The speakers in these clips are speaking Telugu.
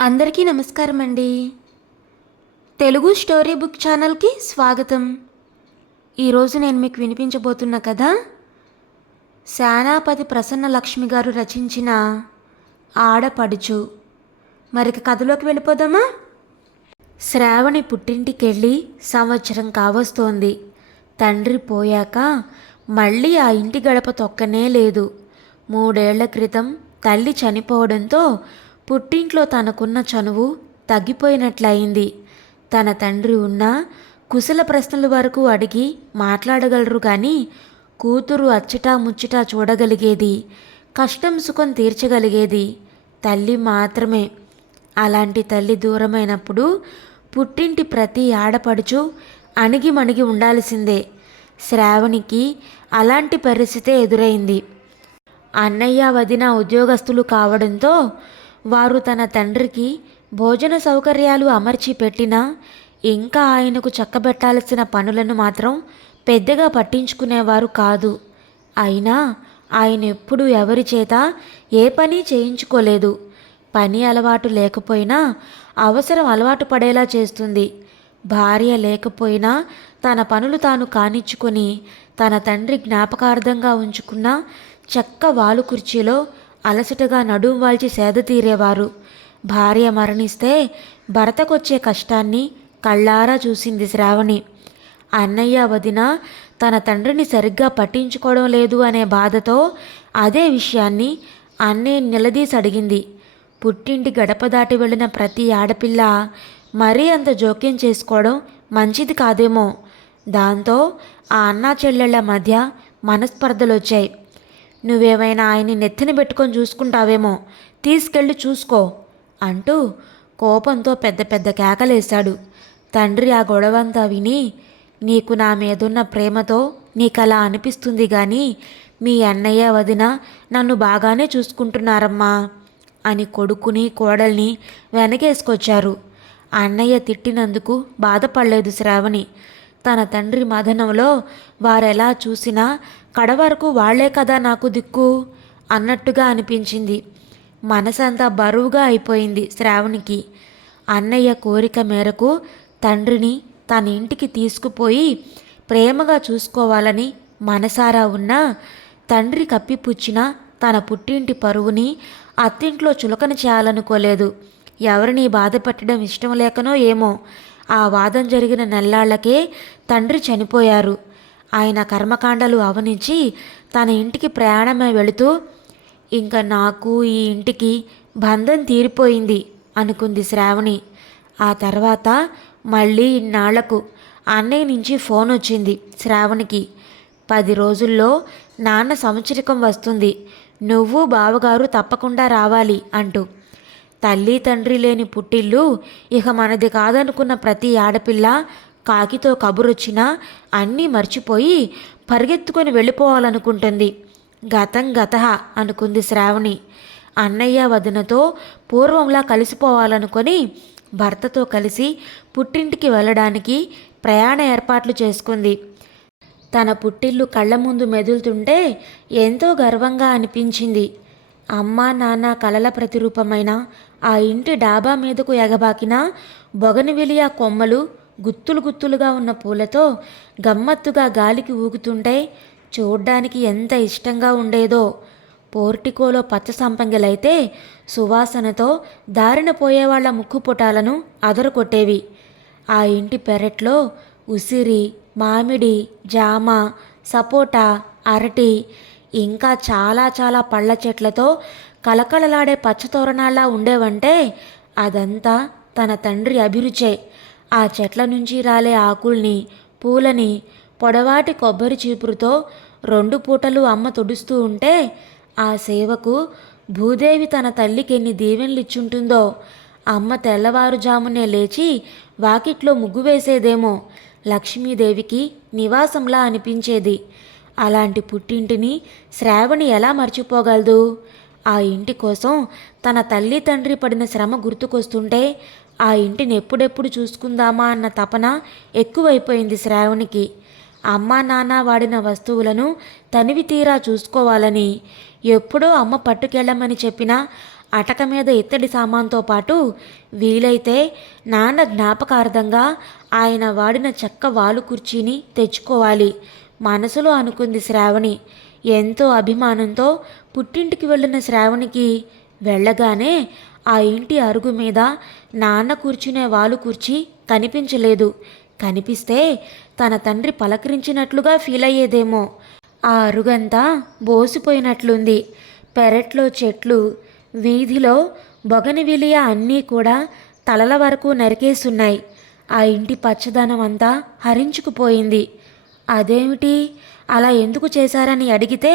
అందరికీ నమస్కారం అండి తెలుగు స్టోరీ బుక్ ఛానల్కి స్వాగతం. ఈరోజు నేను మీకు వినిపించబోతున్న కథ సేనాపతి ప్రసన్న లక్ష్మి గారు రచించిన ఆడపడుచు. మరిక కథలోకి వెళ్ళిపోదామా? శ్రావణి పుట్టింటికెళ్ళి సంవత్సరం కావస్తోంది. తండ్రి పోయాక మళ్ళీ ఆ ఇంటి గడప తొక్కనే లేదు. మూడేళ్ళ క్రితం తల్లి చనిపోవడంతో పుట్టింట్లో తనకున్న చనువు తగ్గిపోయినట్లయింది. తన తండ్రి ఉన్నా కుశల ప్రశ్నల వరకు అడిగి మాట్లాడగలరు కానీ కూతురు అచ్చటా ముచ్చటా చూడగలిగేది కష్టం సుఖం తీర్చగలిగేది తల్లి మాత్రమే. అలాంటి తల్లి దూరమైనప్పుడు పుట్టింటి ప్రతి ఆడపడుచు అణిగి మణిగి ఉండాల్సిందే. శ్రావణికి అలాంటి పరిస్థితే ఎదురైంది. అన్నయ్య వదిన ఉద్యోగస్తులు కావడంతో వారు తన తండ్రికి భోజన సౌకర్యాలు అమర్చి పెట్టినా ఇంకా ఆయనకు చక్కబెట్టాల్సిన పనులను మాత్రం పెద్దగా పట్టించుకునేవారు కాదు. అయినా ఆయన ఎప్పుడూ ఎవరి చేత ఏ పని చేయించుకోలేదు. పని అలవాటు లేకపోయినా అవసరం అలవాటు పడేలా చేస్తుంది. భార్య లేకపోయినా తన పనులు తాను కానిచ్చుకొని తన తండ్రి జ్ఞాపకార్థంగా ఉంచుకున్న చెక్క వాలు కుర్చీలో అలసటగా నడుం వాల్చి సేద తీరేవారు. భార్య మరణిస్తే భర్తకొచ్చే కష్టాన్ని కళ్ళారా చూసింది శ్రావణి. అన్నయ్య వదిన తన తండ్రిని సరిగ్గా పట్టించుకోవడం లేదు అనే బాధతో అదే విషయాన్ని అన్నయ్య నిలదీసి అడిగింది. పుట్టింటి గడప దాటి వెళ్ళిన ప్రతి ఆడపిల్ల మరీ అంత జోక్యం చేసుకోవడం మంచిది కాదేమో. దాంతో ఆ అన్నా చెల్లెళ్ళ మధ్య మనస్పర్ధలు వచ్చాయి నువ్వేమైనా ఆయన్ని నెత్తిన పెట్టుకొని చూసుకుంటావేమో తీసుకెళ్ళి చూసుకో అంటూ కోపంతో పెద్ద పెద్ద కేకలేశాడు. తండ్రి ఆ గొడవంతా విని నీకు నా మీదున్న ప్రేమతో నీకలా అనిపిస్తుంది కానీ మీ అన్నయ్య వదిన నన్ను బాగానే చూసుకుంటున్నారమ్మా అని కొడుకుని కోడల్ని వెనకేసుకొచ్చారు. అన్నయ్య తిట్టినందుకు బాధపడలేదు శ్రావణి. తన తండ్రి మదనంలో వారెలా చూసినా కడవరకు వాళ్ళే కదా నాకు దిక్కు అన్నట్టుగా అనిపించింది. మనసంతా బరువుగా అయిపోయింది శ్రావణికి. అన్నయ్య కోరిక మేరకు తండ్రిని తన ఇంటికి తీసుకుపోయి ప్రేమగా చూసుకోవాలని మనసారా ఉన్నా తండ్రి కప్పిపుచ్చిన తన పుట్టింటి పరువుని అత్తింట్లో చులకన చేయాలనుకోలేదు. ఎవరిని బాధపెట్టడం ఇష్టం లేకనో ఏమో ఆ వాదం జరిగిన నెల్లాళ్ళకే తండ్రి చనిపోయారు. ఆయన కర్మకాండలు అవనించి తన ఇంటికి ప్రయాణమై వెళుతూ ఇంకా నాకు ఈ ఇంటికి బంధం తీరిపోయింది అనుకుంది శ్రావణి. ఆ తర్వాత మళ్ళీ ఇన్నాళ్ళకు అన్నయ్య నుంచి ఫోన్ వచ్చింది శ్రావణికి. పది రోజుల్లో నాన్న సంవత్సరికం వస్తుంది. నువ్వు బావగారు తప్పకుండా రావాలి అంటూ తల్లి తండ్రి లేని పుట్టిల్లు ఇక మనది కాదనుకున్న ప్రతి ఆడపిల్ల కాకితో కబురొచ్చినా అన్నీ మర్చిపోయి పరిగెత్తుకొని వెళ్ళిపోవాలనుకుంటుంది. గతం గత అనుకుంది శ్రావణి. అన్నయ్య వదినతో పూర్వంలా కలిసిపోవాలనుకొని భర్తతో కలిసి పుట్టింటికి వెళ్ళడానికి ప్రయాణ ఏర్పాట్లు చేసుకుంది. తన పుట్టిల్లు కళ్ళ ముందు మెదులుతుంటే ఎంతో గర్వంగా అనిపించింది. అమ్మా నాన్న కలల ప్రతిరూపమైన ఆ ఇంటి డాబా మీదకు ఎగబాకిన బొగనివిలియా కొమ్మలు గుత్తులు గుత్తులుగా ఉన్న పూలతో గమ్మత్తుగా గాలికి ఊగుతుంటే చూడ్డానికి ఎంత ఇష్టంగా ఉండేదో. పోర్టికోలో పచ్చ సంపంగిలైతే సువాసనతో దారిన పోయేవాళ్ళ ముక్కు పుటాలను అదరకొట్టేవి ఆ ఇంటి పెరట్లో ఉసిరి మామిడి జామ సపోటా అరటి ఇంకా చాలా చాలా పళ్ళ చెట్లతో కలకలలాడే పచ్చతోరణాల్లా ఉండేవంటే అదంతా తన తండ్రి అభిరుచే. ఆ చెట్ల నుంచి రాలే ఆకుల్ని పూలని పొడవాటి కొబ్బరి చీపురుతో రెండు పూటలు అమ్మ తుడుస్తూ ఉంటే ఆ సేవకు భూదేవి తన తల్లికి ఎన్ని దీవెనలు ఇచ్చుంటుందో అమ్మ తెల్లవారుజామునే లేచి వాకిట్లో ముగ్గు వేసేదేమో. లక్ష్మీదేవికి నివాసంలా అనిపించేది. అలాంటి పుట్టింటిని శ్రావణి ఎలా మర్చిపోగలదు? ఆ ఇంటి కోసం తన తల్లి తండ్రి పడిన శ్రమ గుర్తుకొస్తుంటే ఆ ఇంటిని ఎప్పుడెప్పుడు చూసుకుందామా అన్న తపన ఎక్కువైపోయింది శ్రావణికి. అమ్మా నాన్న వాడిన వస్తువులను తనివి తీరా చూసుకోవాలని ఎప్పుడో అమ్మ పట్టుకెళ్ళమని చెప్పినా అటక మీద ఇత్తడి సామాన్తో పాటు వీలైతే నాన్న జ్ఞాపకార్థంగా ఆయన వాడిన చెక్క వాలు కుర్చీని తెచ్చుకోవాలి మనసులో అనుకుంది శ్రావణి. ఎంతో అభిమానంతో పుట్టింటికి వెళ్ళిన శ్రావణికి వెళ్ళగానే ఆ ఇంటి అరుగు మీద నాన్న కూర్చునే వాళ్ళు కూర్చి కనిపించలేదు. కనిపిస్తే తన తండ్రి పలకరించినట్లుగా ఫీల్ అయ్యేదేమో. ఆ అరుగంతా బోసిపోయినట్లుంది. పెరట్లో చెట్లు వీధిలో బొగనివిలియా అన్నీ కూడా తలల వరకు నరికేస్తున్నాయి ఆ ఇంటి పచ్చదనం అంతా హరించుకుపోయింది. అదేమిటి? అలా ఎందుకు చేశారని అడిగితే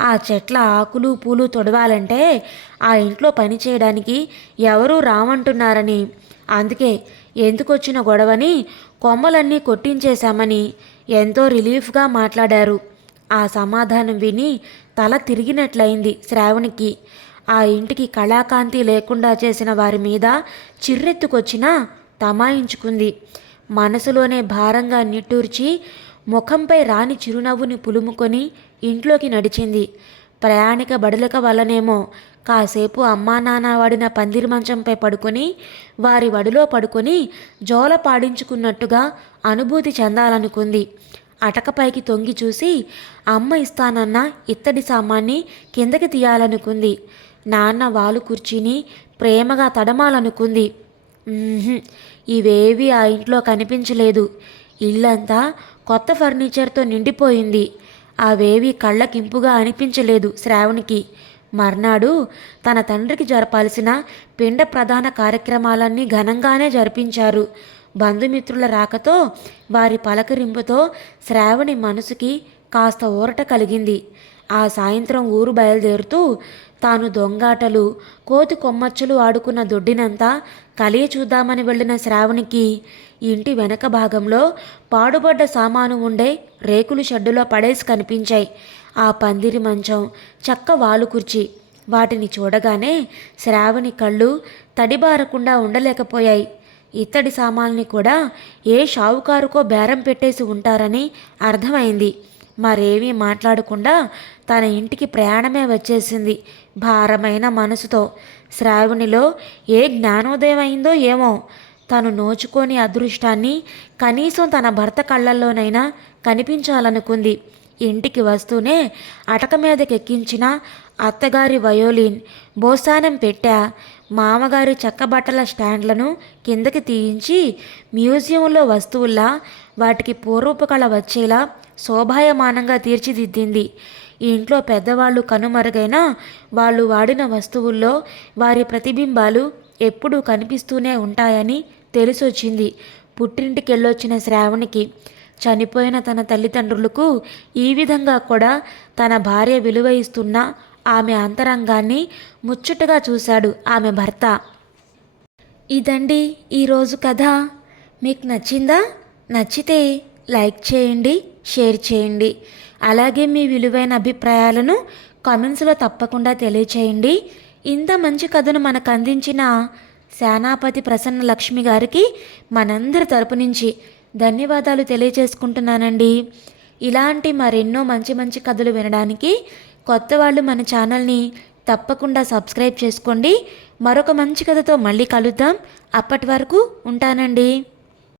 ఆ చెట్ల ఆకులు పూలు తొడవాలంటే ఆ ఇంట్లో పని చేయడానికి ఎవరూ రామంటున్నారని. అందుకే ఎందుకొచ్చిన గొడవని కొమ్మలన్నీ కొట్టించేశామని ఎంతో రిలీఫ్గా మాట్లాడారు. ఆ సమాధానం విని తల తిరిగినట్లయింది శ్రావణికి. ఆ ఇంటికి కళాకాంతి లేకుండా చేసిన వారి మీద చిర్రెత్తుకొచ్చినా తమాయించుకుంది. మనసులోనే భారంగా నిట్టూర్చి ముఖంపై రాని చిరునవ్వుని పులుముకొని ఇంట్లోకి నడిచింది. ప్రయాణిక బడులక వల్లనేమో కాసేపు అమ్మా నాన్న వాడిన పందిరి మంచంపై పడుకొని వారి వడిలో పడుకొని జోల పాడించుకున్నట్టుగా అనుభూతి చెందాలనుకుంది. అటకపైకి తొంగి చూసి అమ్మ ఇస్తానన్న ఇత్తడి సామాన్ని కిందకి తీయాలనుకుంది. నాన్న వాలు కుర్చీని ప్రేమగా తడమాలనుకుంది. ఇవేవి ఆ ఇంట్లో కనిపించలేదు. ఇల్లంతా కొత్త ఫర్నిచర్తో నిండిపోయింది. అవేవి కళ్ళకింపుగా అనిపించలేదు శ్రావణికి. మర్నాడు తన తండ్రికి జరపాల్సిన పిండ ప్రధాన కార్యక్రమాలన్నీ ఘనంగానే జరిపించారు. బంధుమిత్రుల రాకతో వారి పలకరింపుతో శ్రావణి మనసుకి కాస్త ఊరట కలిగింది. ఆ సాయంత్రం ఊరు బయలుదేరుతూ తాను దొంగాటలు కోతి కొమ్మచ్చులు ఆడుకున్న దొడ్డినంతా కలియ చూద్దామని వెళ్ళిన శ్రావణికి ఇంటి వెనక భాగంలో పాడుబడ్డ సామాను ఉండే రేకులు షెడ్డులో పడేసి కనిపించాయి. ఆ పందిరి మంచం చక్క వాలు కుర్చీ వాటిని చూడగానే శ్రావణి కళ్ళు తడిబారకుండా ఉండలేకపోయాయి. ఇత్తడి సామాన్ని కూడా ఏ షావుకారుకో బేరం పెట్టేసి ఉంటారని అర్థమైంది. మరేమీ మాట్లాడకుండా తన ఇంటికి ప్రయాణమే వచ్చేసింది భారమైన మనసుతో. శ్రావణిలో ఏ జ్ఞానోదయం అయిందో ఏమో. తను నోచుకోని అదృష్టాన్ని కనీసం తన భర్త కళ్ళల్లోనైనా కనిపించాలనుకుంది. ఇంటికి వస్తూనే అటక మీదకెక్కించిన అత్తగారి వయోలిన్ బోసానం పెట్టా మామగారి చెక్కబట్టల స్టాండ్లను కిందకి తీయించి మ్యూజియంలో వస్తువుల్లా వాటికి పూర్వపు కళ వచ్చేలా శోభాయమానంగా తీర్చిదిద్దింది. ఇంట్లో పెద్దవాళ్ళు కనుమరుగైనా వాళ్ళు వాడిన వస్తువుల్లో వారి ప్రతిబింబాలు ఎప్పుడూ కనిపిస్తూనే ఉంటాయని తెలిసొచ్చింది. పుట్టింటికెళ్ళొచ్చిన శ్రావణికి. చనిపోయిన తన తల్లిదండ్రులకు ఈ విధంగా కూడా తన భార్య విలువ ఇస్తున్న ఆమె అంతరంగాన్ని ముచ్చటగా చూశాడు ఆమె భర్త. ఇదండి ఈరోజు కథ. మీకు నచ్చిందా? నచ్చితే లైక్ చేయండి షేర్ చేయండి. అలాగే మీ విలువైన అభిప్రాయాలను కామెంట్స్లో తప్పకుండా తెలియచేయండి. ఇంత మంచి కథను మనకు అందించిన సేనాపతి ప్రసన్న లక్ష్మి గారికి మనందరి తరపు నుంచి ధన్యవాదాలు తెలియజేసుకుంటున్నానండి ఇలాంటి మరెన్నో మంచి మంచి కథలు వినడానికి కొత్త వాళ్ళు మన ఛానల్ని తప్పకుండా సబ్స్క్రైబ్ చేసుకోండి. మరొక మంచి కథతో మళ్ళీ కలుద్దాం. అప్పటి వరకు ఉంటానండి.